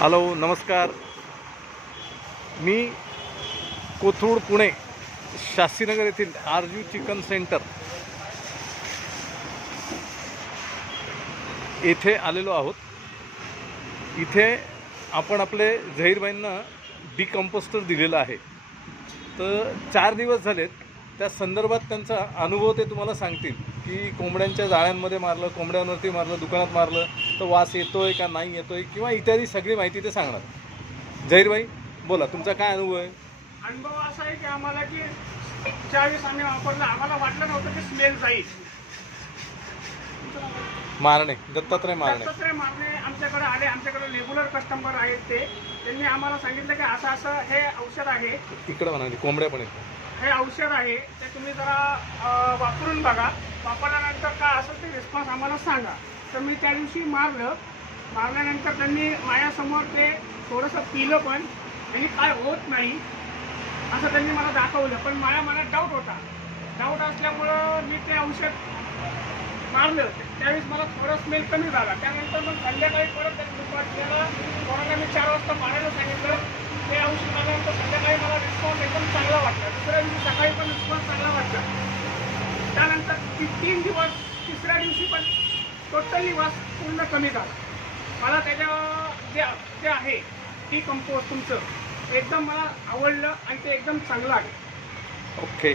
Hello नमस्कार. मी कोथरूड पुणे शास्त्रीनगर येथील आरजू chicken centre येथे आलेलो आहोत. इथे आपण आपले झहीरबाईंना डिकम्पोस्टर दिलेलं आहे. तर चार दिवस झालेत. त्या संदर्भात त्यांचा अनुभव ते तुम्हाला सांगतील की कोंबड्यांच्या जाळ्यांमध्ये मारलं कोंबड्यांवरती मारलं दुकानात मारलं तर वास येतो आहे का नाही येतो आहे किंवा इत्यादी सगळी माहिती ते सांगणार. जहीरबाई बोला तुमचा काय अनुभव आहे? अनुभव असा आहे की आम्हाला की ज्यावेळेस आम्ही वापरलं आम्हाला वाटलं नव्हतं की स्मेल जाईल मारणे दत्तात्रय मारणे. दत्तात्रय मारणे आमच्याकडे आले आमच्याकडे रेग्युलर कस्टमर आहेत ते. त्यांनी आम्हाला सांगितलं की असं असं हे औषध आहे. इकडं म्हणाले कोंबड्या पण आहेत. हे औषध आहे ते तुम्ही जरा वापरून बघा. वापरल्यानंतर काय असेल ते रिस्पॉन्स आम्हाला सांगा. तर मी त्या दिवशी मारलं. मारल्यानंतर त्यांनी माझ्यासमोर ते थोडंसं पिलं पण आणि काय होत नाही असं त्यांनी मला दाखवलं. पण माझ्या मनात डाऊट होता. डाऊट असल्यामुळं मी ते औषध मारलं. त्यावेळेस मला थोडा स्मेल कमी झाला. त्यानंतर मग संध्याकाळी परत त्यांनी दुपारच्याला कोणाला मी चार वाजता मारायला सांगितलं. ते औषध आल्यानंतर संध्याकाळी मला रिस्पॉन्स एकदम चांगला वाटला. दुसऱ्या दिवशी सकाळी पण रिस्पॉन्स चांगला वाटला. त्यानंतर ती तीन दिवस तिसऱ्या दिवशी पण टोटली वास पूर्ण कमी झाला. मला त्याच्या जे जे आहे टी कंपोज तुमचं एकदम मला आवडलं आणि ते एकदम चांगलं आहे. ओके